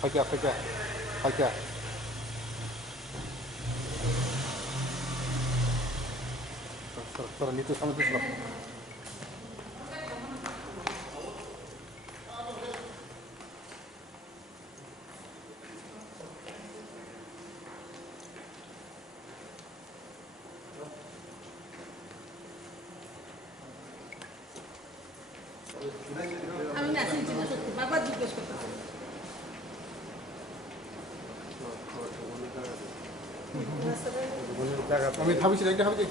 Fakia, fakia, fakia. Sir, itu sama itu sir. আমি message দিতে সত্যি বারবার জিজ্ঞেস করতে আমি ভাবিছি একটা ভাবছি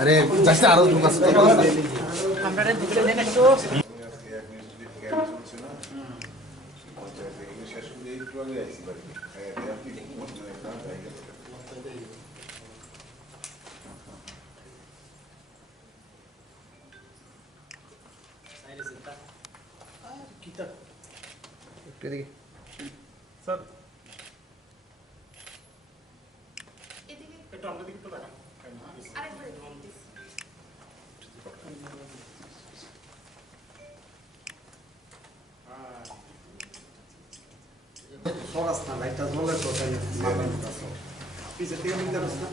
আরে যাচ্ছে আরো লোক আছে তো আমরা দুপুরে দেন একটু এদিকে স্যার এদিকে একটু আমাদের দিকে তো তাকান আরেকবার সরাস না লাইটটা জ্বলে তো তাই মারলাম পিছে থেকে নিতে পারছ না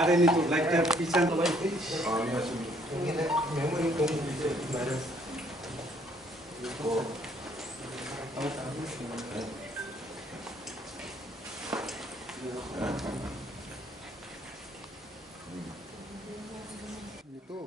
আরে নি তো লাইটটা পিছন তো ভাই আমি আসলে মেমোরি কম দিতে ভাইরাস ও নিতু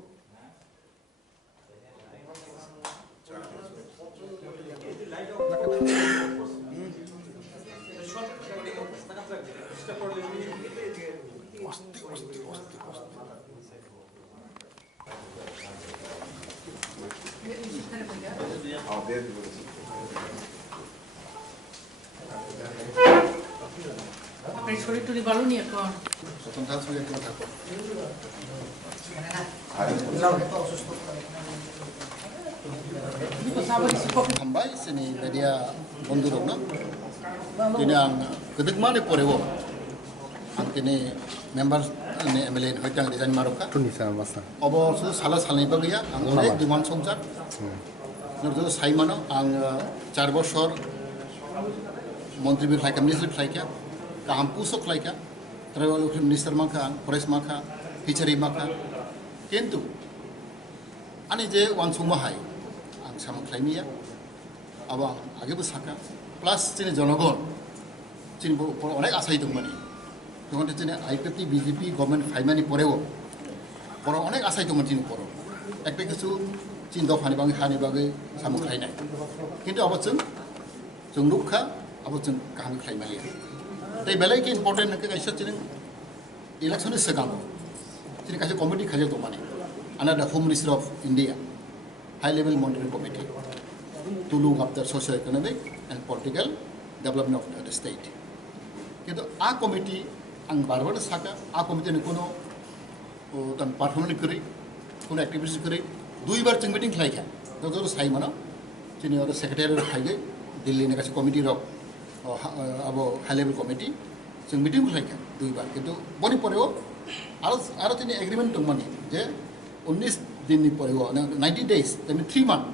আপনার শরীর টরি ভালো নি এখন প্রথম কাজ হয়ে একটা থাকো थांबाय जोंनि बायदिया बन्धु दंना दिनै आं गोदोमानि परेबो आं दिनै मेम्बार एमएलए हयथ आं रिजाइन मारखा अबसो साला सालनैबो गैया आं अनेक डिमान्ड संसार नोरजो साइमानो आं 4 बছর मन्त्रि खालायखा मिनिस्टार खालायखा गाहाम पुसो खालायखा ट्राइबल मिनिस्टार माखा आं फरेस्ट माखा फिचारि माखा किन्तु आंनि जे वानसुमा हाय आं सामो खालायनिया अब आं आगेबो साखा प्लास जोंनि जनगण जोंनि अनेक आसाय दंमोन तখন जोंनि IPFT बिजेपि गभर्नमेन्ट फाइमानि परेबो बर अनेक आसाय दंमोन जोंनि बर एकटा किसु चिन दफानि बागै हानि बागै सामो खालायनाय किन्तु अब जों लुखा अब जों गाहाम खालायमालिया दै बेलायके इम्पर्टेन्ट नोंखौ गायसा जों इलेक्सननि सिगां जोंनि गासै कमिटि खाजो दंमोन under the Home Ministry of India, high-level monitoring committee to look after socio-economic and political development of the state. কিন্তু आ committee ang barbar saka आ committee ne kono tan performance kori kono activities kori দুইবার जों meeting খাইখা যত সাই মানো যিনি ওর secretary খাইগে Delhi ने गासै committee रक अब high-level committee जों মিটিং খাইখা দুইবার কিন্তু বনি পরেও আরো তিনি এগ্রিমেন্ট দंमोन যে 19 दिन परेव 90 days that means 3 months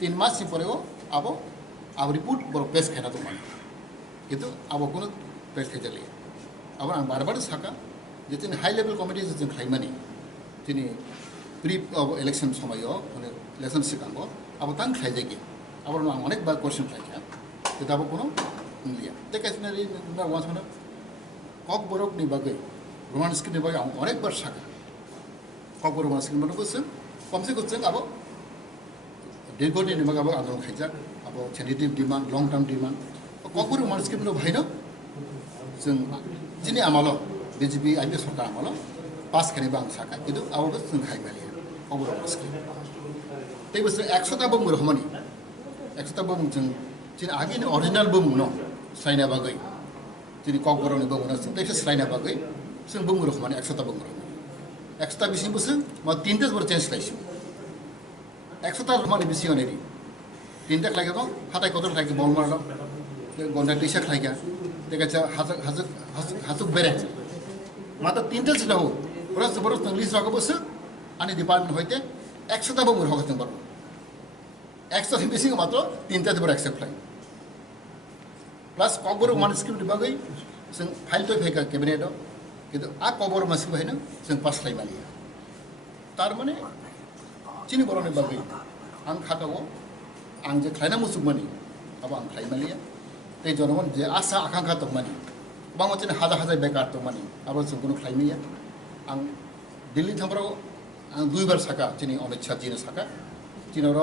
3 मास परेव अब रिपोर्ट बर प्रेस खाना तो मान किंतु अब कोनो प्रेस खाइले अब आं बार बार साका जे जों हाई लेवल कमिटि जों खाइमानि दिनै प्रि इलेक्शन समय माने इलेक्शन सिगाङाव अब तां खाइजागे अब आं अनेक बार क्वेश्चन खाइखा कि दाबो कोनो लिया देखासनारि ना वान्स माने कक बरकनि बागै रोमान स्किननि बागै आं अनेक बार साका ककबर मानसिक मनोबोसों कमसे कम अब दीर्घदिन अब आंदोलन खाइजा अब sensitive demand long term demand ककबर मानसिक मन भाइनो जों दिनै आमाल बिजेपि आइपि सरकार आमाल पास खानिबा आं साका किन्तु अब जों खाइमालिया ककबरम स्किम तै बोसोर 100ता बम रहमानि 100ता बम जों जों आगिन अरिजिनल बम न स्लाइना बागै जोंनि ककबरमनि बम न जों तैसे स्लाइना बागै जों बम रहमानि 100ता बम रहमानि 100ता बिसिं बोसोर मा 3टा बोसोर चेन्ज लाइसिम 100ता रहमानि बिसिं अनेरि 3टा खालायगा दं हाथाय कदर खालायगा बलमार दं गन्दा दैसा खालायगा देखाचा हाजुक बेरें मात्र 3टा जिल्लायाव पुरा जबरदस्त इंग्लिश रागो बोसोर आंनि डिपार्टमेंट हयते 100ता बम रहगा जों बारो 100 बिसिं मात्र 3टा जों एक्सेप्ट खालाय प्लस ककबरम मान स्किम बागै जों फाइल तो फैगा कैबिनेट किन्तु आ ककबरम मान स्किम हैनो जों पास खालायमालिया तारमाने चिनि बरनि बागै आं खागाव आं जे खालायना मुसुकमानि अब आं खालायमालिया तै जनमन जे आशा आकांक्षा दंमानि बांगो चिनि हाजार हाजार बेकार दंमानि अब जों कुनु खालायमिया आं दिल्ली थांब्राव आं 2 बार साका चिनि अमित शाह जिनो साका चिनर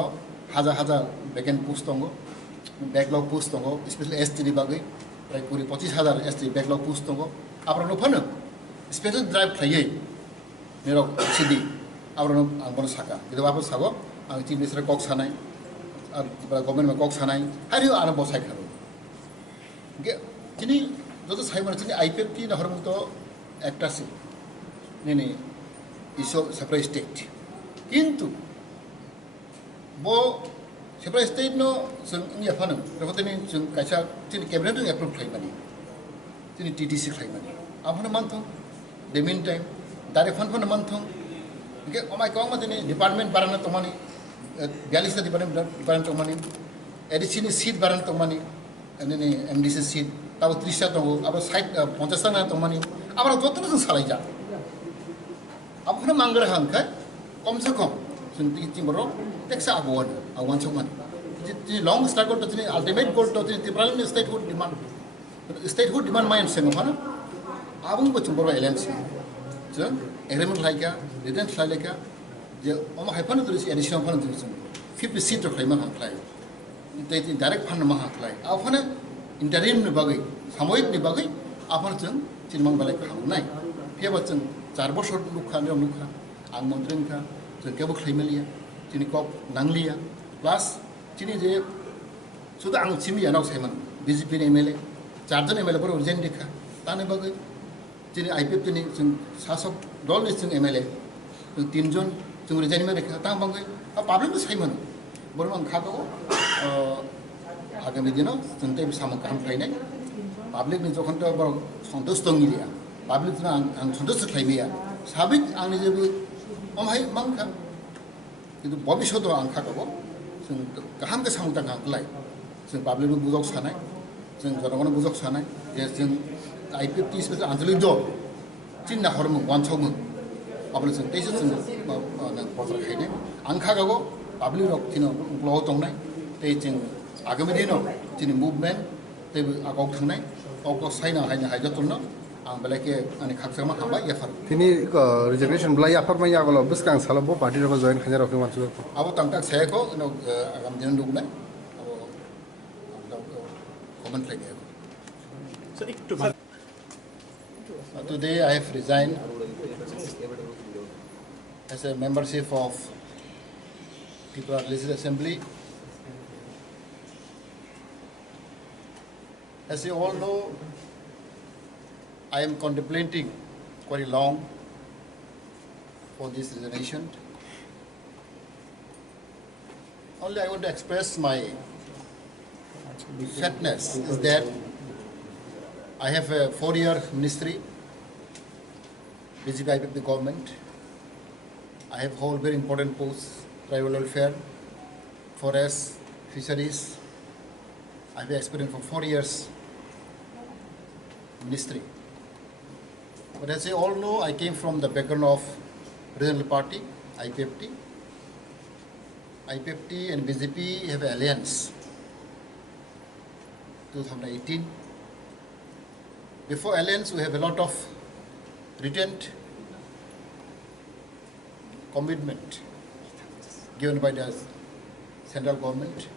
हाजार हाजार वेकेंट पोस्ट दङ बैकलॉग पोस्ट दङ स्पेशल एसटी नि बागै प्राय 25,000 एसटी बैकलॉग पोस्ट दङ आब्रानो फनो स्पेशल ड्राइव खायै मेरो सिडी आब्रानो आं बन साका बिदि बाबो सागो आं चिफ मिनिस्टार कक सानाय आरो गभर्नमेन्ट में कक सानाय हारियो आरो बसाय खारो गे चिनि जतो साइमर चिनि आईपीएफटी नहरमुत एकटासि नेने इशो सेपरेट स्टेट किन्तु बो सेपरेट स्टेट नो जों इया फानो रखतनि जों कायसा चिनि कैबिनेट जों एप्रुव खालायमानि चिनि टीटीसी खालायमानि आफनो मानथों दे मिन टाइम डाइरेक्ट फन मानथों के अमाय कम मदिनि डिपार्टमेंट बाराना तमानि 42 डिपार्टमेंट तमानि एडिशनल सीट बाराना तमानि नेने एमडीसी सीट ताव 30 ता दंगो अब 50 ता तमानि आबार जतनो जों सालायजा आफनो मांगरे हांखाय कम से कम जों तिमरो टेक्स आगोन आगोन समान जी लॉन्ग स्ट्रगल तो जी अल्टीमेट गोल तो जी तिब्राल स्टेटहुड डिमांड माइन से नफाना आबुं बचुं बर एलायंस जों एग्रीमेंट लायका रिटेंट लायका जे अम हाइफान तो एडिशनल फान जों 50 सीट तो खायमा हांख्लाय ते डायरेक्ट फान मा हांख्लाय आफाने इंटरिम नि बागै सामयिक नि बागै आफान जों चिनमां बालाय खांनाय फेबा जों 4 बोसोर लुखा आं मन्त्रिखा जों केबो खायमालिया चिनि कप नांलिया प्लस चिनि जे सुदा आं चिमिया नाव सायमान बीजेपी नि एमएलए 4 जन एमएलए पर रिजाइन देखा ताने बागै चिनि आईपीएफटी नि जों शासक दल नि जों एमएलए जों 3 जन जों रिजाइन में देखा ता बागै पाब्लिक सायमान बरम आं खागो आगामी दिनाव जों ते साम काम खायनाय पाब्लिक नि जखन तो बर सन्तोष दंगिलिया पाब्लिक आं सन्तोष खायमिया साबिक आंनि जेबो अमहाय मांखा किन्तु भविष्यत आं खागाव जों गाहाम के सामुता गांखलाय जों पाब्लिक बुजक सानाय जों जनगण बुजक सानाय जे जों आईपीएफटी स्पेशल आंचलिक दल चिन्ना हरमु वानसावमु अब्ला जों तेसे जों बजार खायनाय आं खागाव पाब्लिक रक थिनो ब्लग दंनाय ते जों आगामी दिनाव जोंनि मुभमेन्ट तेबो आगाव थांनाय अक साइना हायनो हायजतनो आं बेलाके आंनि खाकसामा हाबाय याफार तिनी रिजर्वेशन ब्ला याफार मा यागलो बिस्कां सालो बो पार्टी रको जॉइन खanya रखो मानसु अब तंगटाक सायको नो आगामी दिन दुगनाय अब comment लायगे Today I have resigned as a membership of Tipra Legislative Assembly. As you all know, I am contemplating quite long for this resignation. Only I want to express my sadness is that I have a 4-year ministry, BJP IPFT government. I have hold very important posts, tribal welfare, forest, fisheries. I have experience for 4 years ministry. But as you all know, I came from the background of regional party, IPFT. IPFT and BJP have an alliance. 2018. Before alliance, we have a lot of retained commitment given by the central government.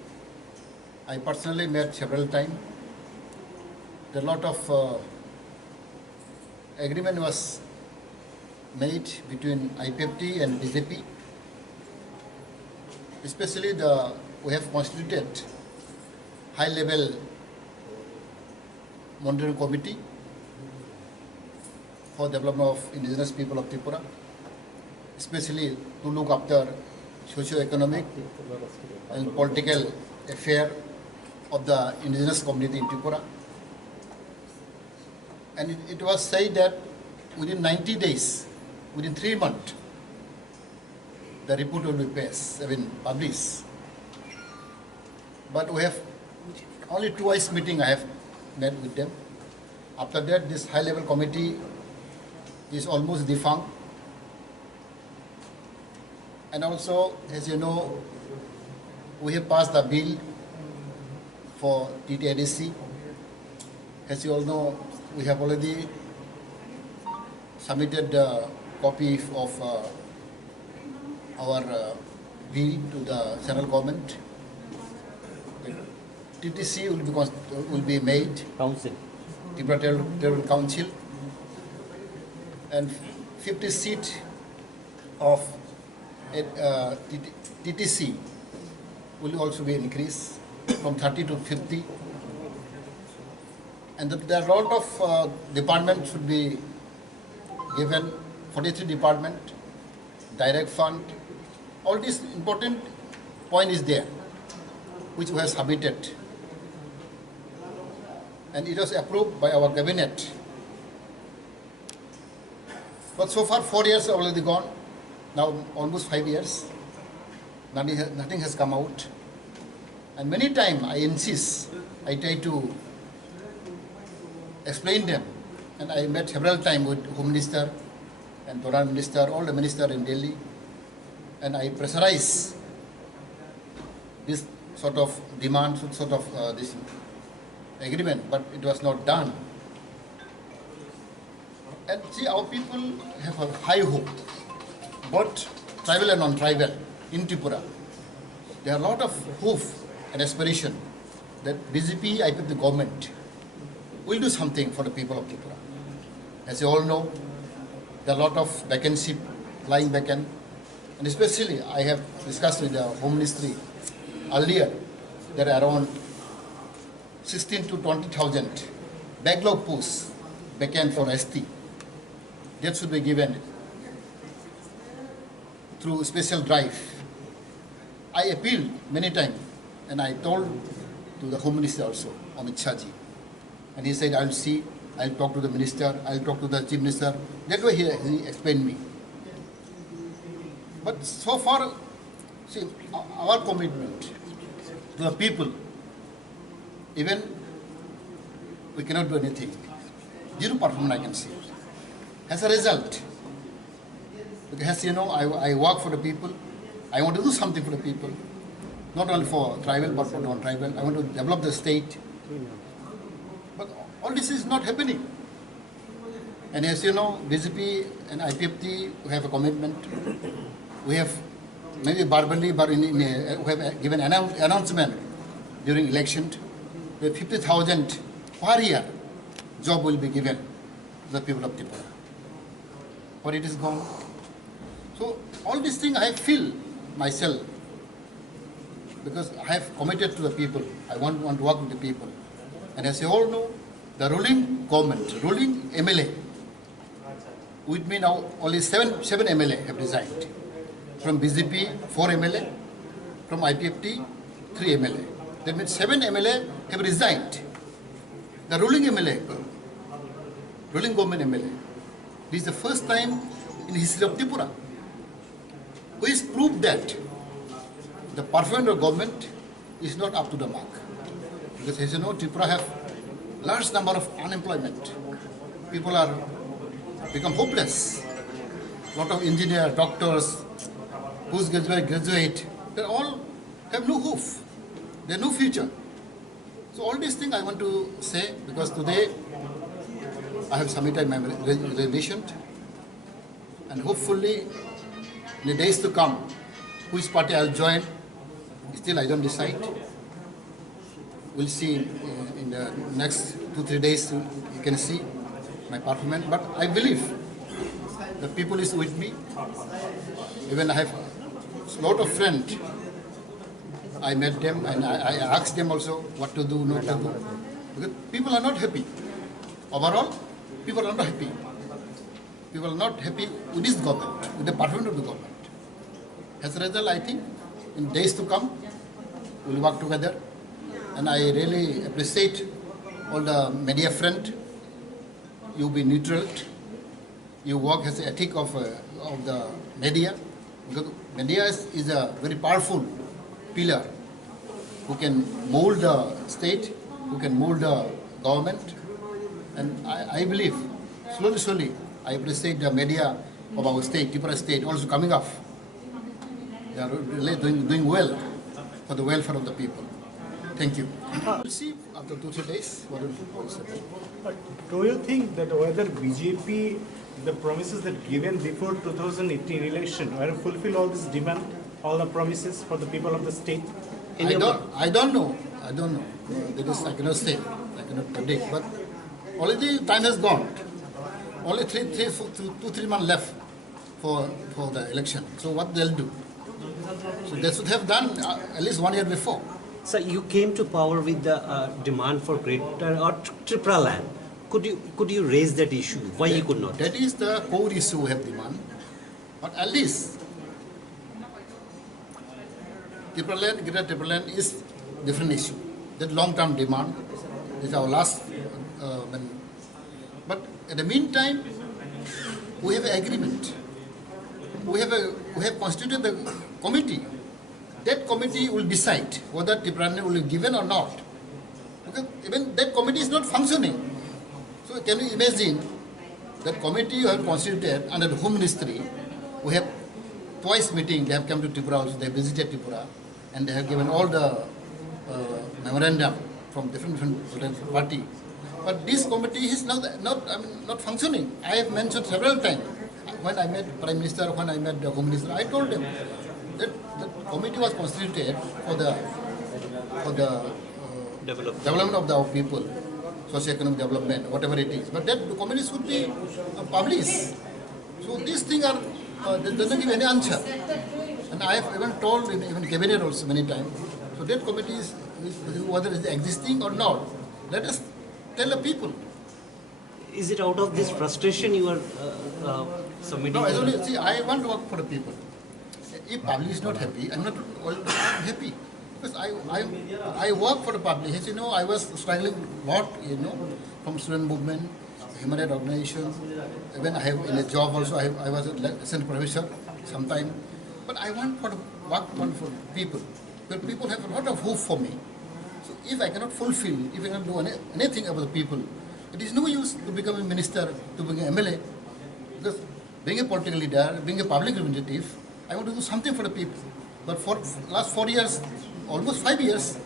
I personally met several times. A lot of agreement was made between IPFT and BJP especially we have constituted high-level monitoring committee for development of indigenous people of Tipura, especially to look after socio-economic and political affair of the indigenous community in Tipura. And it was said that within 90 days, within 3 months, the report will be published. But we have only twice meeting I have met with them. After that, this high-level committee is almost defunct. And also, as you know, we have passed the bill for TTIDC. As you all know, we have already submitted a copy of our bill to the central government. TTC will be made. Council. Tipra Territorial Council. And 50 seats of TTC will also be increased from 30 to 50. And there are a lot of departments should be given, 43 department, direct fund. All this important point is there, which we have submitted. And it was approved by our cabinet. But so far 4 years are already gone, now almost 5 years. Nothing has come out. And many times I insist, I try to explain them. And I met several times with Home Minister and Foreign Minister, all the ministers in Delhi. And I pressurize this sort of demand, sort of this agreement, but it was not done. And see, our people have a high hope, both tribal and non-tribal in Tripura. There are a lot of hope and aspiration that BJP, IPFT government will do something for the people of Tripura. As you all know, there are a lot of vacancy, lying vacant, and especially I have discussed with the Home Ministry earlier, there are around 16 to 20,000 backlog posts vacant for ST. That should be given through special drive. I appealed many times, and I told to the Home Minister also, Amit Shahji, and he said, I'll see, I'll talk to the Minister, I'll talk to the Chief Minister. That way he explained me. But so far, see, our commitment to the people, even we cannot do anything. Zero performance I can see. As a result, because you know, I work for the people, I want to do something for the people, not only for tribal but for non-tribal. I want to develop the state. But all this is not happening. And as you know, BJP and IPFT have a commitment. We have maybe verbally, but we have given announcement during election. 50,000 per year job will be given to the people of Tipra. But it is gone. So all these things I feel myself, because I have committed to the people. I want to work with the people. And as you all know, the ruling government, ruling MLA, with me now only seven MLA have resigned. From BJP, 4 MLA. From IPFT, 3 MLA. That means 7 MLA have resigned. The ruling MLA, ruling government MLA. This is the first time in the history of Tripura. Which proved that the performance of government is not up to the mark. Because as you know, Tripura have large number of unemployment. People are become hopeless. A lot of engineers, doctors, graduate, they all have no hope. They have no future. So all these things I want to say, because today I have submitted my resignation, and hopefully in the days to come, which party I'll join, still I don't decide. We'll see in the next 2-3 days, you can see my performance. But I believe the people is with me. Even I have a lot of friends I met them and I asked them also what to do, not to do. Because people are not happy. Overall, people are not happy. People are not happy with this government, with the performance of the government. As a result, I think in days to come, we'll work together. And I really appreciate all the media friends. You be neutral. You work as the ethic of the media. Because media is a very powerful pillar who can mold the state, who can mold the government. And I believe, slowly, I appreciate the media of our state, Tipra state, also coming up. They are really doing well for the welfare of the people. Thank you. We'll see after 2-3 days what will happen. But do you think that whether BJP, the promises that given before 2018 election, were fulfill all this demand, all the promises for the people of the state? I don't know. That is, I cannot say. I cannot predict. But already time has gone. Only 2-3 months left for the election. So what they'll do? So they should have done at least 1 year before. So you came to power with the demand for greater or Tipra land. Could you raise that issue? Why you could not? That is the core issue we have demand. But at least Tipra land, greater Tipra land is different issue. That long-term demand is our last. But in the meantime, we have an agreement. We have constituted the committee. That committee will decide whether Tipra land will be given or not. Because even that committee is not functioning. So can you imagine that committee you have constituted under the Home Ministry? We have twice meeting. They have come to Tipra also. They have visited Tipra, and they have given all the memorandum from different political party. But this committee is not functioning. I have mentioned several times. When I met Prime Minister, when I met the Home Minister, I told them that the committee was constituted for the development of our people, socio-economic development, whatever it is. But that the committee should be published. So these things are they doesn't give any answer. And I have even told in even cabinet also many times. So that committee is whether it is existing or not. Let us tell the people. Is it out of this frustration you are submitting? No, see, I want to work for the people. If public is not happy, I'm not happy. Because I work for the public. As you know, I was struggling a lot, from student movement, human rights organization. When I have in a job also, I was a assistant professor sometime. But I want to work for people. Because people have a lot of hope for me. So if I cannot fulfill, if I cannot do anything about the people, it is no use to become a minister, to become an MLA. Because being a political leader, being a public representative, I want to do something for the people. But for last 4 years, almost 5 years,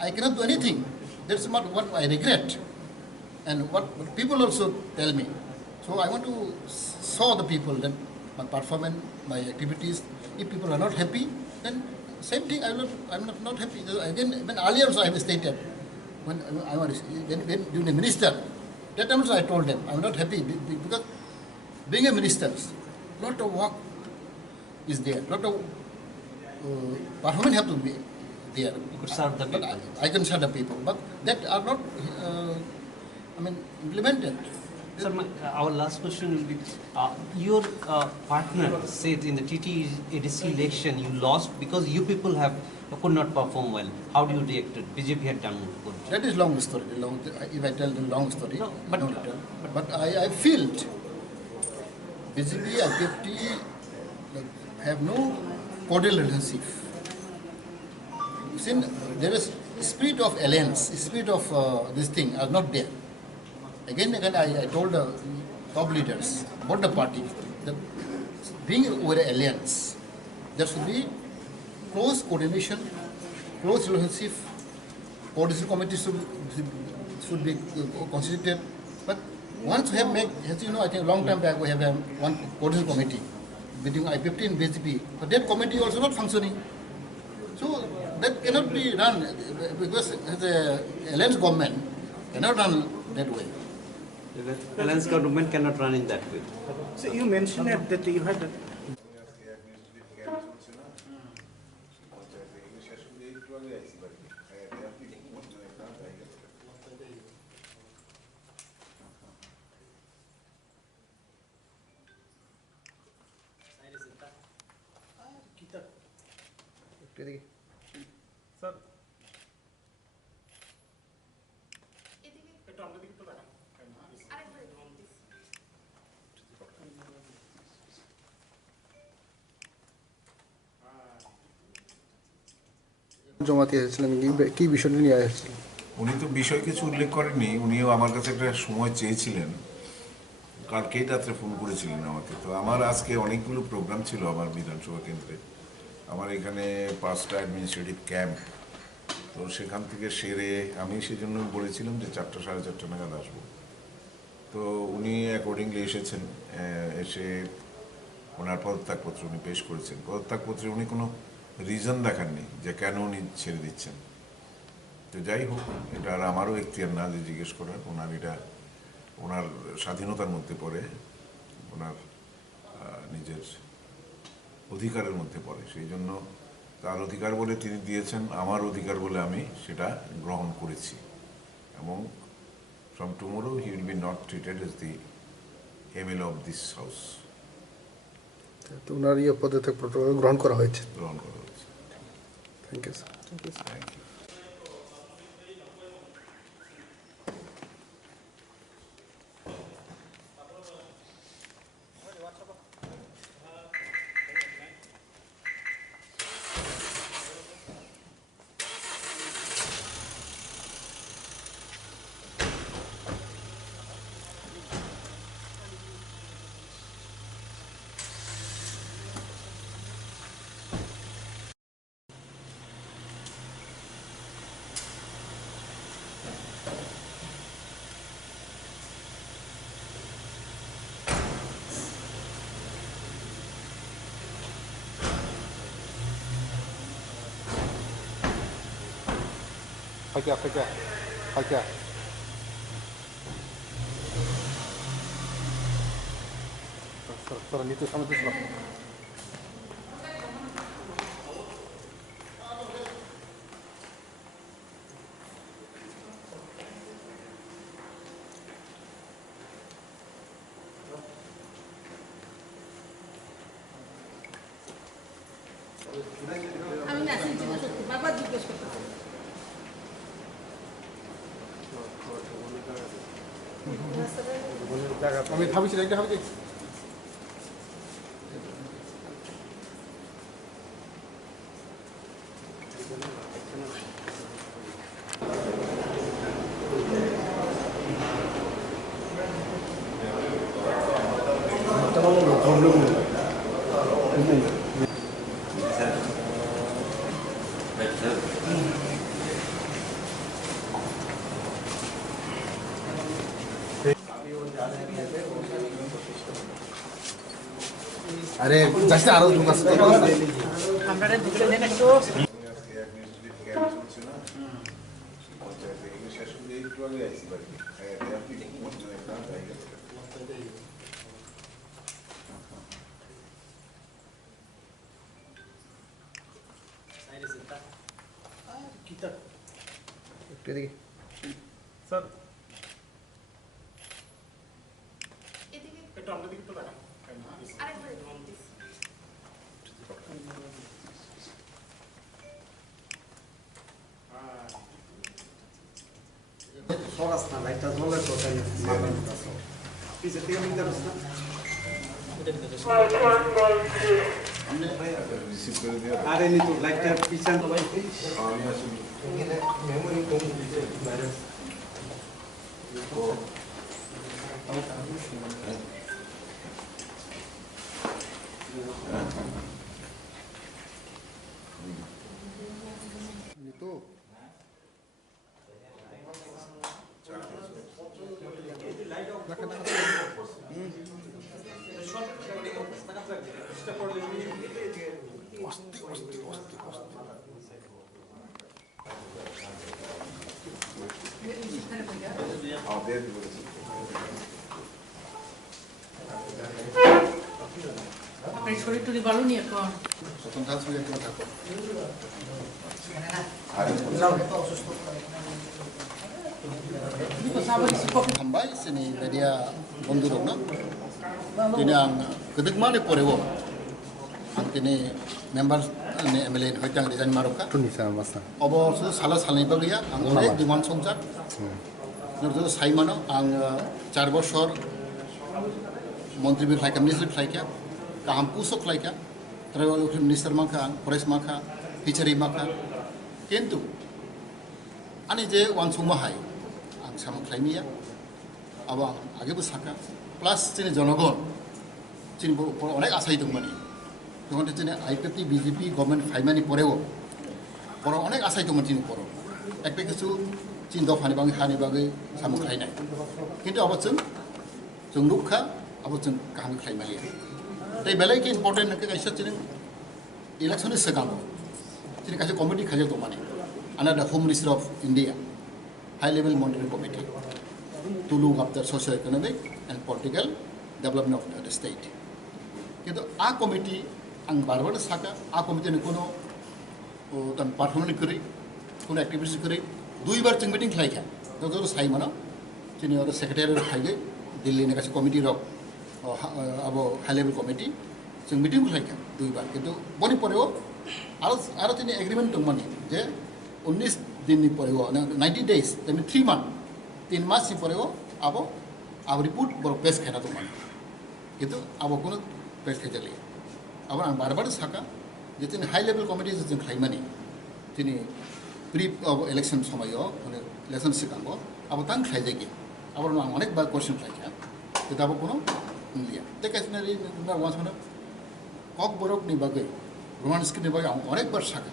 I cannot do anything. That's what I regret. And what people also tell me. So I want to show the people that my performance, my activities, if people are not happy, then same thing, I'm not happy. Again, when earlier also I have stated, when during the minister, that time also I told them, I'm not happy because being a minister, lot of work is there, lot of performance have to be there. You could serve the people. I can serve the people, but that are not, implemented. Sir, our last question will be, your partner said in the TT-ADC election you lost because you people could not perform well. How do you react to it? BJP had done good. That is long story. If I tell the long story, No, but I feel BJP, IPFT have no cordial relationship. Since there is spirit of alliance, spirit of this thing are not there. Again, I told the top leaders, both the parties, that being over an alliance, there should be close coordination, close relationship. Coordination committee should be constituted. But once we have made, as you know, I think a long time back we have one coordination committee between IPFT and BJP. But that committee also not functioning. So that cannot be run because the alliance government cannot run that way. The alliance government cannot run in that way. So you mentioned that you had এদিকে sir এদিকে একটু আমাদের দিকে তো তাকান আরেকবার please। Jamatia এসেছিলেন কি বিষয়টি নিয়ে এসেছিলেন? উনি তো বিষয় কিছু উল্লেখ করেননি, উনিও আমার কাছে একটা সময় চেয়েছিলেন, কালকেই রাত্রে ফোন করেছিলেন আমাকে। তো আমার আজকে অনেকগুলো প্রোগ্রাম ছিল আমার বিধানসভা কেন্দ্রে। আমার এখানে 5টা অ্যাডমিনিস্ট্রেটিভ ক্যাম্প, তো সেখান থেকে সেরে আমি সেজন্য বলেছিলাম যে 4টা সাড়ে 4টা নাগাদ আসবো। তো উনি অ্যাকর্ডিংলি এসেছেন, এসে ওনার পদত্যাগপত্র উনি পেশ করেছেন। পদত্যাগপত্রে উনি কোনো রিজন দেখাননি যে কেন উনি ছেড়ে দিচ্ছেন। তো যাই হোক, এটা আর আমারও এখতিয়ার না যে জিজ্ঞেস করার। এটা ওনার স্বাধীনতার মধ্যে পড়ে, ওনার নিজের অধিকারের মধ্যে পড়ে। সেই জন্য তার অধিকার বলে তিনি দিয়েছেন, আমার অধিকার বলে আমি সেটা গ্রহণ করেছি। এবং from tomorrow he will be not treated as the MLA of this house. তো ওনার পদত্যাগপত্র গ্রহণ করা হয়েছে। গ্রহণ করা হয়েছে। Thank you sir. Thank you. ফাঁকিয়া নিতে সামনে ছিল। আমি মেসেজ দিলে সত্যি বারবার জিজ্ঞেস করতেছি। আমি ভাবছি একটা ভাবছি আরে যাচ্ছে আরো ঢুকাস আমরা ঢুকলে দেন একটু। এদিকে স্যার এদিকে একটু আমাদের দিকে তো তাকান আরেকবার please। সরাস না লাইটটা জ্বলে তো তাই পিছের থেকে মিলতে পারছ না। রিসিভ করে দিয়ে আরে নি তো লাইটটা পিছন আমি আসলে মেমোরি কম দিছে ভাইরাস নিতু আপনার শরীর টরি ভালো নি এখন? প্রথম কাজ হয়ে একটু থাকো Tambay sini media bondurok na tini ang kedigmane porewo ang tini members MLA hoitang resign maroka tunisa masa अबसो साला सालनि बागैया आं अनेक डिमान्ड संसार नरजो साइमानो आं 4 बছর मन्त्रि खालायखा मिनिस्टार खालायखा गाहाम पुसो खालायखा ट्राइबल मिनिस्टार माखा फरेस्ट माखा फिचारि माखा किन्तु आनि जे वानसुं माहाय आं साम खालायमिया अब आं आगेबो साखा प्लास जोंनि जनगण जोंनि बर'फोर अनेक आसाय दंमोन जोंनि जोंनि IPFT BJP गभर्नमेन्ट फाइमानि परेव बर' अनेक आसाय दंमोन जोंनि बर' एकबे किसु चिन दफानि बागै हानि बागै साम खालायनाय किन्तु अब जों नुखा अब जों गाहाम खालायमालिया दै बेलाय कि इम्पर्टेन्ट नोंखौ गायसा जों इलेक्सननि सिगां जों गासै कमिटि खाजो दंमाने under the home minister of India high level monitoring committee to look after socio economic and political development of the state किन्तु आ कमिटि आं बार साका आ कमिटिनि कोनो पारफर्मेंस करी कोनो एक्टिविटीज करी 2 बार जों मीटिंग खालायखा जो साइमानो जोंनि आरो सेक्रेटारि खायगै दिल्लीनि गासै कमिटि रक अब हाई लेवल कमिटि जों मीटिंग खालायखा 2 बार किन्तु बनि परेव आरो जोंनि एग्रीमेंट दंमोन जे 19 दिननि परेव 90 days दैट मीन 3 months 3 मासनि परेव अब रिपोर्ट बर पेश खायना दंमोन किन्तु अब कोनो पेश खायजालिया अब आं बार साका जे जोंनि हाई लेवल कमिटि जों खालायमानि जोंनि प्रि इलेक्शन समायाव माने इलेक्शन सिगाङाव अब तां खालायजायगे अब आं अनेक बार क्वेश्चन खालायखा किन्तु अब कोनो मिलिया देखायनारि वान्स माने कक बरकनि बागै रोमान स्क्रिप्टनि बागै आं अनेक बार साका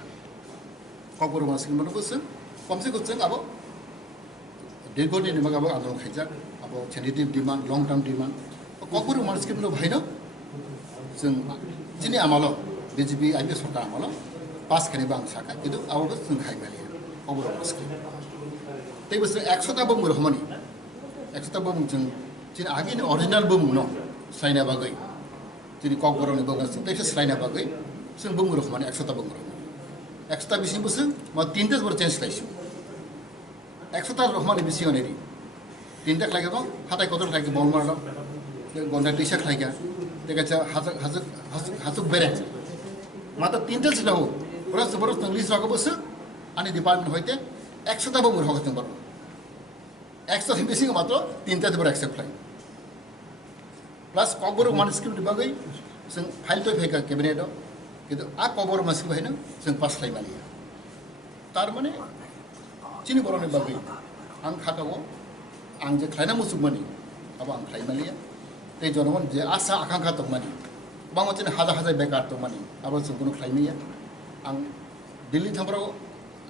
कक बरक रोमान स्क्रिप्ट माने जों कमसे कम जों अब दीर्घदिननि बागै आन्दोलन खायजाक अब टेन्टेटिभ डिमान्ड लं टार्म डिमान्ड कक बरक रोमान स्क्रिप्टनि भाइनो जों दिनै आमाल' BJP IP सरकार आमाल' पास खालायबा आं साका किन्तु आबाबो जों खायमालिया कक बरक स्क्रिप्ट दै बोसोर 100ता बुंनो हमनि 100ता बुं जों जों आगिनि अरिजिनल बुं न स्लायना बागै जोंनि कक बरकनि बुंगासिनो दैसे स्लायना बागै जों बुंनो हमनि 100ता बुंनो 100ता बिसिम बोसोर मा 3ता बर चेन्ज खालायसो 100ता रहमानि बिसियाव नेरि 3ता खालायगा हाथाय कदर खालायगा बलमार गन्दा दैसा खालायगा देखायसा हाजुक बेरे मात्र 3ता जिल्लायाव बरस बरस इंग्लिश राखौ बोसोर आनि डिपार्टमेंट होइते 100ता बुंनो हगस जों बार 100 बिसिम मात्र 3ता बर एक्सेप्ट खालाय प्लस कक बरक मान स्क्रिप्ट बागै जों फाइल तो फैका कैबिनेटआव किन्तु आ कक बरक मान स्क्रिप्ट हैनो जों पास खालायमालिया तार माने चिनि बरनि बागै आं खागाव आं जे खालायना मुसुकमानि अब आं खालायमालिया दै जनगण जे आसा आकांक्षा दंमानि बांमा जोंनि हाजार बेकार दंमानि अब जों कोनो खालायमिया आं दिल्ली थांब्राव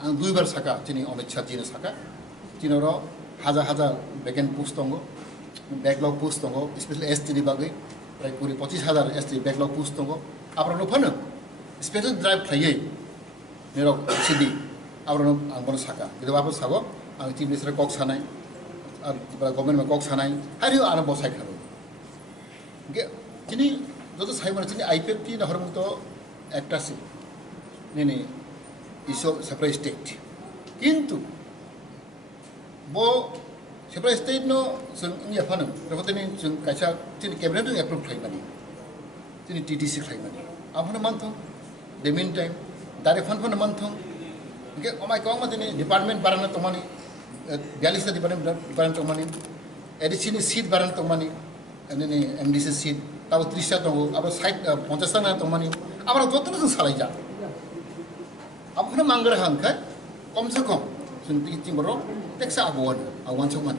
आं 2 बार साका जोंनि अमित शाह जिनो साका जिनाव हाजार वेकेन्ट पोस्ट दङ बैकलग पोस्ट दङ स्पेशल ST नि बागै प्राय 25,000 ST बैकलग पोस्ट दङ आब्रानो फानो स्पेशल ड्राइभ खालायै नेराव सिदि आब्रानो आं बनो साका किन्तु आबो सागो आं चिफ मिनिस्टार कक सानाय आरो गभर्नमेन्ट कक सानाय हारियो आरो बसाय खारो जिनि जतो साइमन जिनि IPFT नहरमुक्त एकटासि नेने इशो सेपारेट स्टेट किन्तु बो सेपारेट स्टेट नो जों याफानो रखतनि जों कायसा जिनि कैबिनेट एप्रुव खालायमानि जिनि TTC खालायमानि आफानो मानथों दे mean time direct fund fund मानथों के अमाय कम दिनि डिपार्टमेंट बारानो तमानि 42 डिपार्टमेंट बारानो तमानि एडिशनल सीट बारानो तमानि अनि MDC सीट ताव 30टा दङ अब 50टा ना तमानि आबार जतनो जों सालायजा आफानो मांगरा हांखाय कम से कम जों टिचिंबरो टेक्स आगोन आगोन समान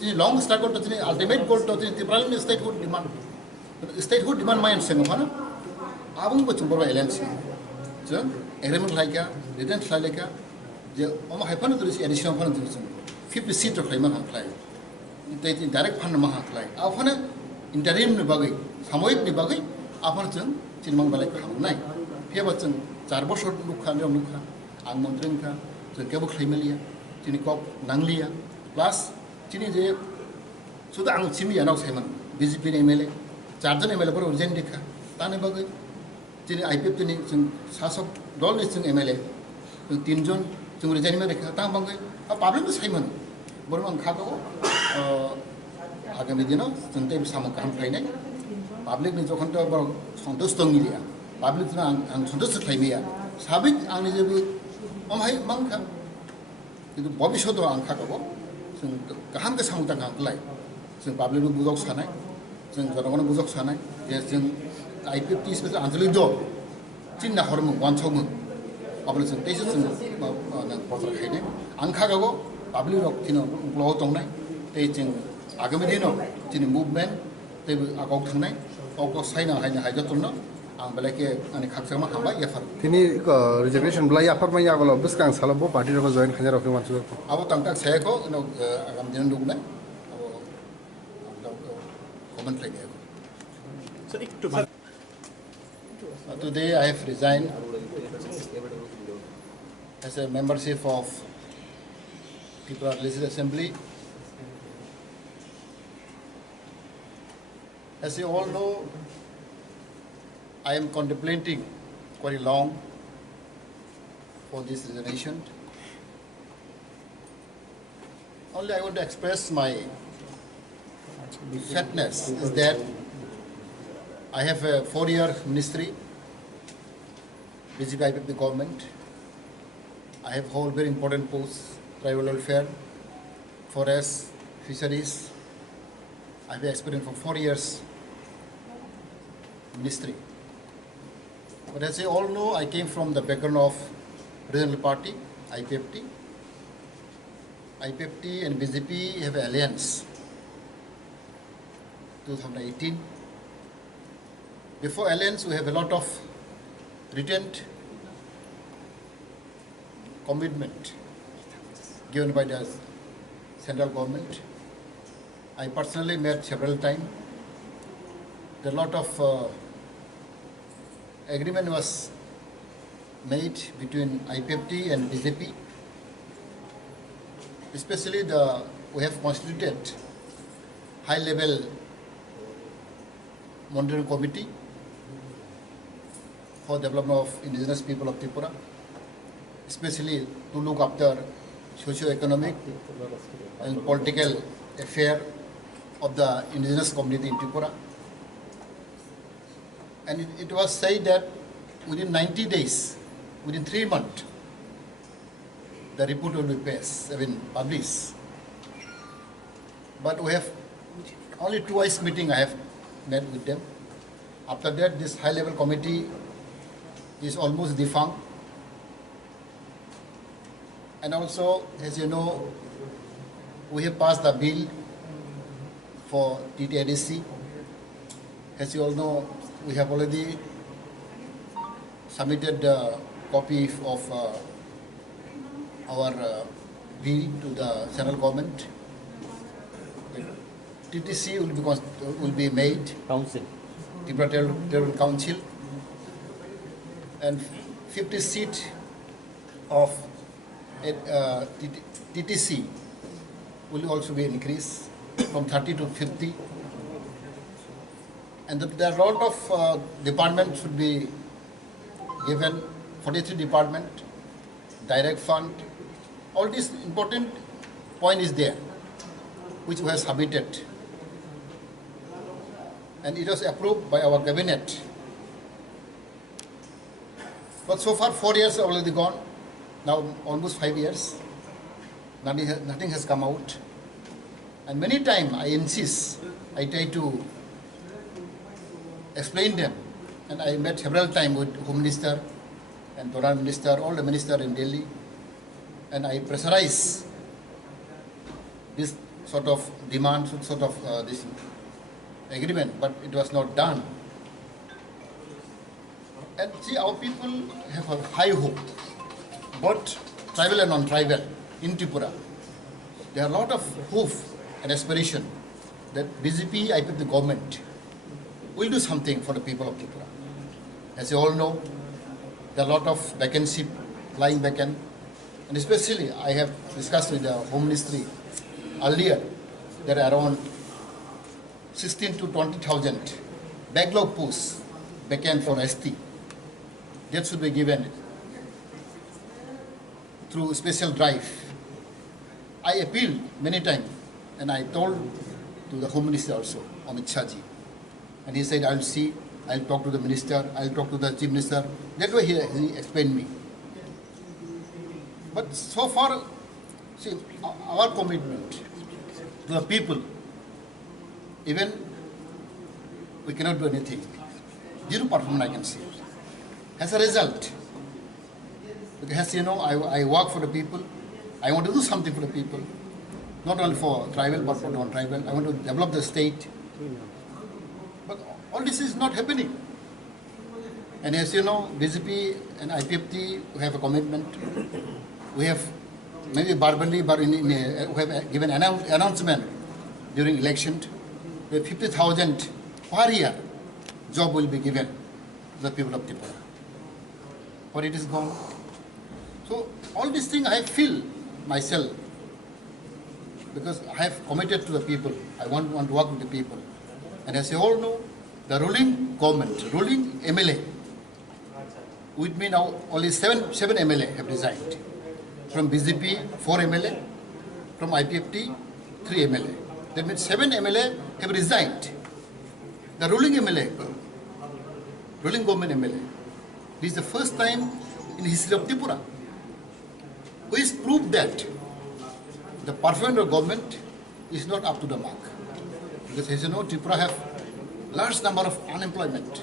जि लंग स्ट्रगल तो अल्टीमेट गोल तो तिब्रालनि स्टेटहुड डिमांड माइन सेंग फानो आबुं बचुंबरो एलएनसी जों एग्रीमेंट लायका रिटेन लायका जे अमा हायफानो दुरिस एडिशनल फानो जों 50 सीट खालायमा हांख्लाय डाइरेक्ट फान्ड मा हांख्लाय आफानो इंटरिमनि बागै सामयिकनि बागै आफानो जों चिनमां बालाय खालामनाय फेबा जों 4 बोसोर नुखा आं मन्त्रिखा जों केबो खालायमालिया जोंनि कक नांलिया प्लास जोंनि जे सुदा आं सिमिया नाव सायमोन BJP नि MLA 4 जन MLA बर रिजाइन देखा ताने बागै जोंनि IPFT नि जों शासक दलनि जों MLA जों 3 जन जों रिजाइन मा देखा ता बागै पाब्लिक सायमोन बर आं खागो आगामी दिनाव जों दै साम काम खालायनाय पाब्लिक नि जखन तो सन्तुष्ट दंगिलिया public ang sundas khaimia sabik ang ni jebu omhai mangkha kintu bobishodo ang khakabo जों गाहाम गोसां दांखांलाय जों पाब्लिक बुजक सानाय जों जनगण बुजक सानाय जे जों IPFT स्पेशल आन्चलिक दल चिन्ना हरमु वानसमु अब्ला जों तेसो जों बाथ्रा खायनाय आं खागागो पाब्लिक रक थिनो ब्लग दंनाय ते जों आगामी दिनाव जोंनि मुभमेन्ट ते आगाव थांनाय गावखौ सायना हायनो हायजोतनो आं बेलाके आंनि खाकसामा हाबाय एफार तिनी रिजर्वेशन ब्ला याफार मा यागलो बिसकां सालो बो पार्टी रको जॉइन खन्या रखो मानसु अब तंगता सायको नो आगाम दिन दुगनाय अब comment लायगे Today I have resigned as a membership of Tipra Legislative Assembly. As you all know, I am contemplating quite long for this resignation. Only I want to express my sadness is that I have a 4-year ministry, BJP IPFT government. I have hold very important posts, tribal welfare, forest, fisheries. I have experience for 4 years ministry. But as you all know, I came from the background of regional party, IPFT. IPFT and BJP have an alliance. 2018. Before alliance, we have a lot of written commitment given by the central government. I personally met several times. A lot of agreement was made between IPFT and BJP. Especially we have constituted high-level monitoring committee for development of indigenous people of Tipra, especially to look after socio-economic and political affair of the indigenous community in Tipra. And it was said that within 90 days, within 3 months, the report will be published. But we have only twice meeting I have met with them. After that, this high-level committee is almost defunct. And also, as you know, we have passed the bill for TTIDC. As you all know, we have already submitted a copy of our bill to the central government. TTC will be made. Council. Tipra Territorial Council. And 50 seats of TTC will also be increased from 30 to 50. And there are a lot of departments should be given, 43 department, direct fund. All this important point is there, which we have submitted. And it was approved by our cabinet. But so far 4 years are already gone, now almost 5 years. Nothing has come out. And many times I insist, I try to explain them. And I met several times with Home Minister and Foreign Minister, all the ministers in Delhi. And I pressurize this sort of demand, sort of this agreement, but it was not done. And see, our people have a high hope, both tribal and non-tribal in Tripura. There are a lot of hope and aspiration that BJP, IPFT government will do something for the people of Tripura. As you all know, there are a lot of vacancy, lying vacant, and especially I have discussed with the Home Ministry earlier, there are around 16 to 20,000 backlog posts vacant for ST. That should be given through special drive. I appealed many times, and I told to the Home Minister also, Amit Shah ji, and he said, I'll see, I'll talk to the minister, I'll talk to the chief minister. That way he explained me. But so far, see, our commitment to the people, even we cannot do anything. Zero performance I can see. As a result, because you know, I work for the people, I want to do something for the people, not only for tribal but for non-tribal. I want to develop the state. But all this is not happening. And as you know, BJP and IPFT have a commitment. We have maybe verbally, but we have given announcement during election. We have 50,000 per year job will be given to the people of Tipra. But it is gone. So all these things I feel myself, because I have committed to the people. I want to work with the people. And as you all know, the ruling government, ruling MLA, with me now only seven MLA have resigned. From BJP, 4 MLA, from IPFT, 3 MLA. That means 7 MLA have resigned. The ruling MLA, ruling government MLA, this is the first time in the history of Tipura, which proved that the performance of government is not up to the mark. Because as you know, Tipura have large number of unemployment.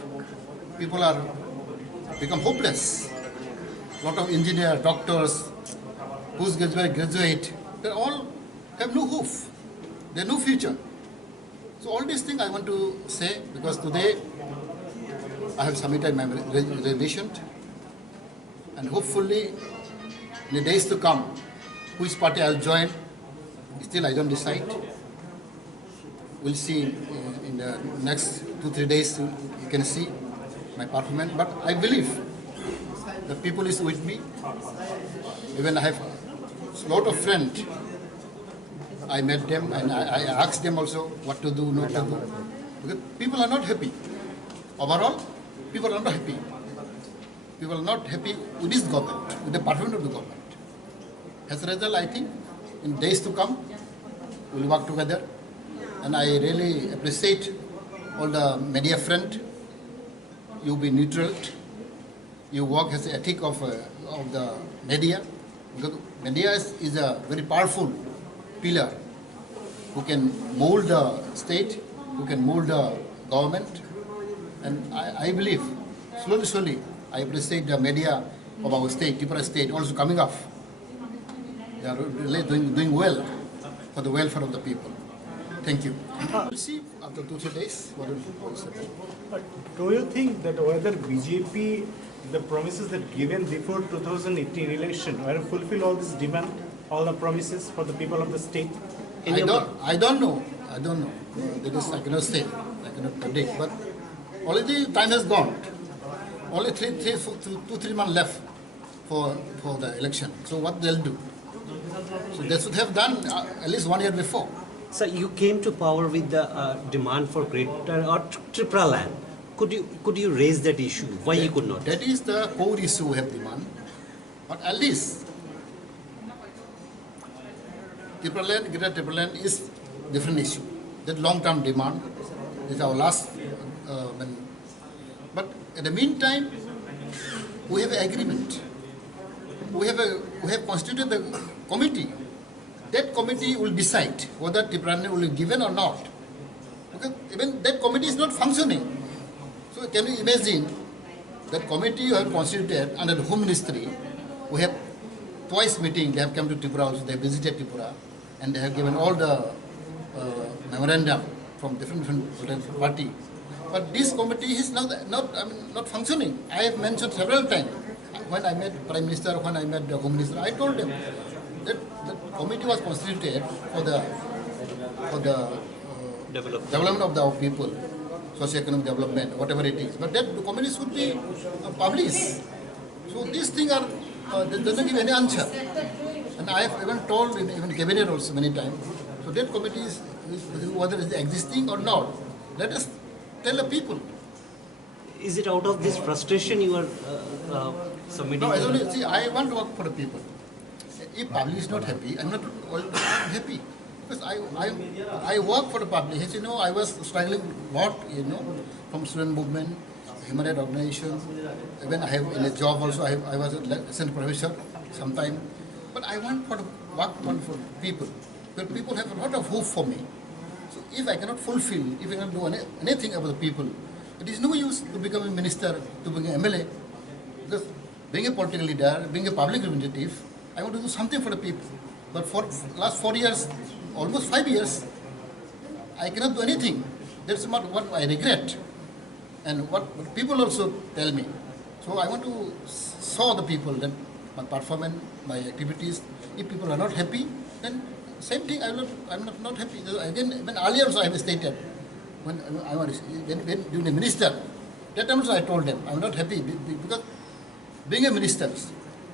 People are become hopeless. Lot of engineers, doctors, graduate, they all have no hope. They have no future. So all these things I want to say, because today I have submitted my resignation, and hopefully in the days to come, which party I'll join, still I don't decide. We'll see in the next 2-3 days, you can see my performance. But I believe the people is with me. Even I have a lot of friends. I met them and I asked them also what to do, not to do. Because people are not happy. Overall, people are not happy. People are not happy with this government, with the performance of the government. As a result, I think in days to come, we'll work together. And I really appreciate all the media friends. You be neutral. You work as the ethic of the media. Because media is a very powerful pillar who can mold the state, who can mold the government. And I believe, slowly, I appreciate the media of our state, Tipra state, also coming up. They are really doing well for the welfare of the people. Thank you. We'll see after 2-3 days what will happen. But do you think that whether BJP, the promises that given before 2018 election, were fulfill all this demand, all the promises for the people of the state? I don't know. That is, I cannot say. I cannot predict. But already time has gone. Only 2-3 months left for the election. So what they'll do? So they should have done at least 1 year before. So you came to power with the demand for greater or Tipra land. Could you raise that issue? Why you could not? That is the core issue we have demand. But at least Tipra land, greater Tipra land is different issue. That long-term demand is our last. But in the meantime, we have an agreement. We have constituted the committee. That committee will decide whether Tipra land will be given or not. Because even that committee is not functioning. So can you imagine that committee you have constituted under the Home Ministry? We have twice meeting. They have come to Tipra also. They have visited Tipra, and they have given all the memorandum from different party. But this committee is not functioning. I have mentioned several times. When I met Prime Minister, when I met the Home Minister, I told them that the committee was constituted for the development of our people, socio-economic development, whatever it is. But that the committee should be published. So these things are they doesn't give any answer. And I have even told in even cabinet also many times. So that committee is whether it is existing or not. Let us tell the people. Is it out of this frustration you are submitting? No, see, I want to work for the people. If public is not happy, I'm not happy. Because I work for the public. As you know, I was struggling a lot, from student movement, human rights organization. Even I have in a job also, I was a assistant professor sometime. But I want for for people. But people have a lot of hope for me. So if I cannot fulfill, if I cannot do anything about the people, it is no use to become a minister, to become an MLA. Because being a political leader, being a public representative, I want to do something for the people. But for last 4 years, almost 5 years, I cannot do anything. That's what I regret. And what people also tell me. So I want to show the people that my performance, my activities, if people are not happy, then same thing, I'm not happy. Again, when earlier also I have stated, when during the minister, that time also I told them, I'm not happy because being a minister,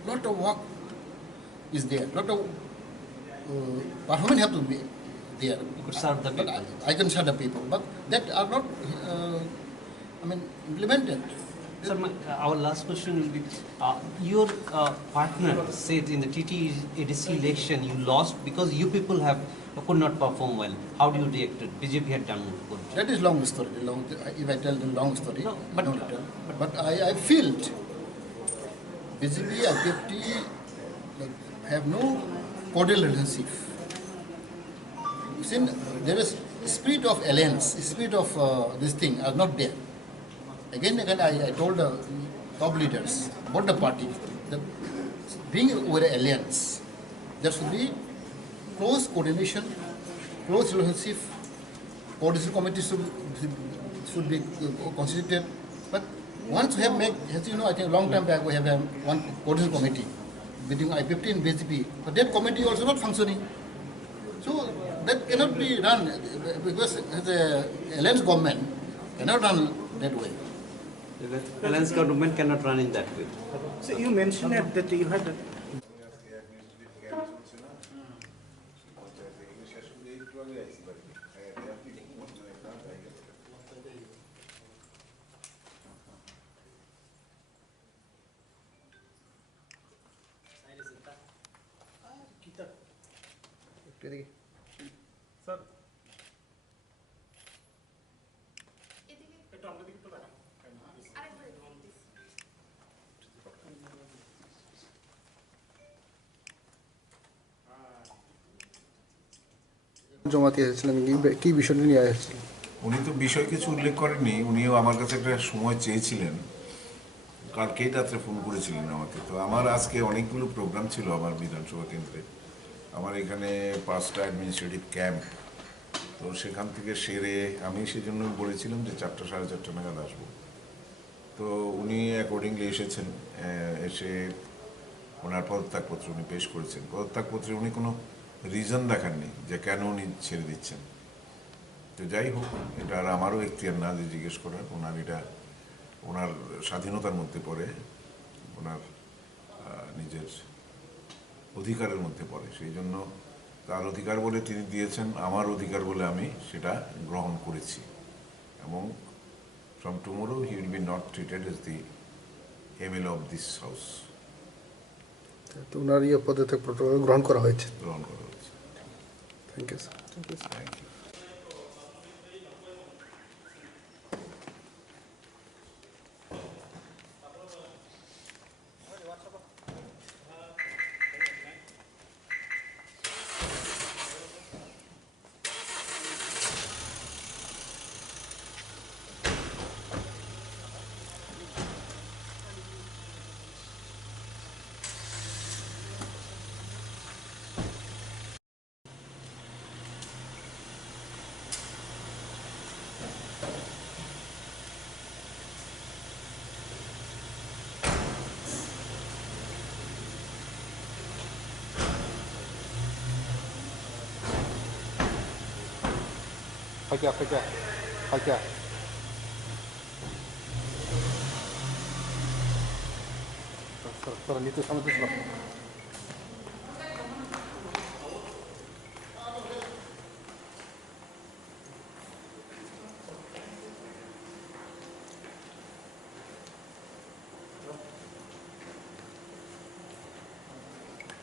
lot of work is there, lot of performance have to be there. You could serve the But people. I can serve the people, but that are not, implemented. Sir, our last question will be, your partner said in the TT-ADC election you lost because you people could not perform well. How do you react to it? BJP had done good. That is long story. If I tell the long story, No, but- no return. But I feel BJP, IPFT have no cordial relationship. Since there is spirit of alliance, spirit of this thing are not there. Again, I told the top leaders, both the parties, that being over an alliance, there should be close coordination, close relationship. Coordination committee should be constituted. But once we have made, as you know, I think a long time back we have one coordination committee between IPFT and BJP. But that committee also not functioning. So that cannot be run because the alliance government cannot run that way. The alliance government cannot run in that way. So you mentioned that you had sir এদিকে আরেকবার একটু please। Jamatia এসেছিলেন কি বিষয়টা নিয়ে এসেছিলেন? উনি তো বিষয় কিছু উল্লেখ করেননি, উনিও আমার কাছে একটা সময় চেয়েছিলেন, কালকেই রাত্রে ফোন করেছিলেন আমাকে। তো আমার আজকে অনেকগুলো প্রোগ্রাম ছিল আমার বিধানসভা কেন্দ্রে। আমার এখানে 5টা অ্যাডমিনিস্ট্রেটিভ ক্যাম্প, তো সেখান থেকে সেরে আমি সেজন্য বলেছিলাম যে 4টা সাড়ে 4টা নাগাদ আসবো। তো উনি অ্যাকর্ডিংলি এসেছেন, এসে ওনার পদত্যাগপত্র উনি পেশ করেছেন। পদত্যাগপত্রে উনি কোনো রিজন দেখাননি যে কেন উনি ছেড়ে দিচ্ছেন। তো যাই হোক, এটা আর আমারও এখতিয়ার না যে জিজ্ঞেস করার, এটা ওনার স্বাধীনতার মধ্যে পড়ে, ওনার নিজের অধিকারের মধ্যে পড়ে। সেই জন্য তার অধিকার বলে তিনি দিয়েছেন, আমার অধিকার বলে আমি সেটা গ্রহণ করেছি। এবং from tomorrow he will be not treated as the MLA of this house. তো ওনার পদত্যাগপত্র গ্রহণ করা হয়েছে। গ্রহণ করা হয়েছে। Thank you sir. Thank you. ফাঁকা স্যার নিতে সামনে